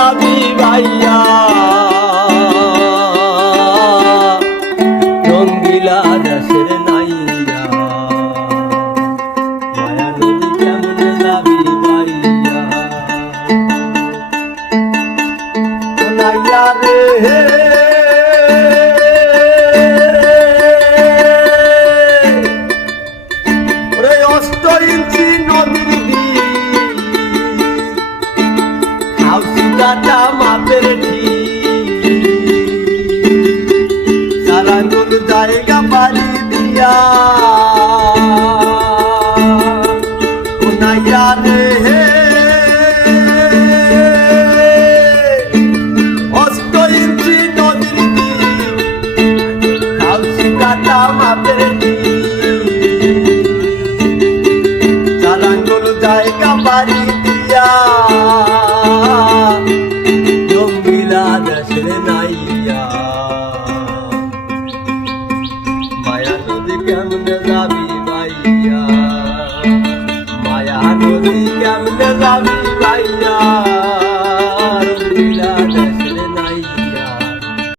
যাবি ভাইয়া রঙ্গিলা দেশের নাইয়া মায়া নদী কেমনে যাবি ভাইয়া নাইয়া রে মাপের সারা কোন জায়গা পারি দিয়া কোনাইয়া রে অষ্ট ইঞ্চি নদীর খাউসি কাটা মাপের সারা কোন জায়গা পারি দিয়া দেশের নাইয়া মায়া নদী কেমনে যাবি ভাইয়া মায়া নদী কেমনে যাবি ভাইয়া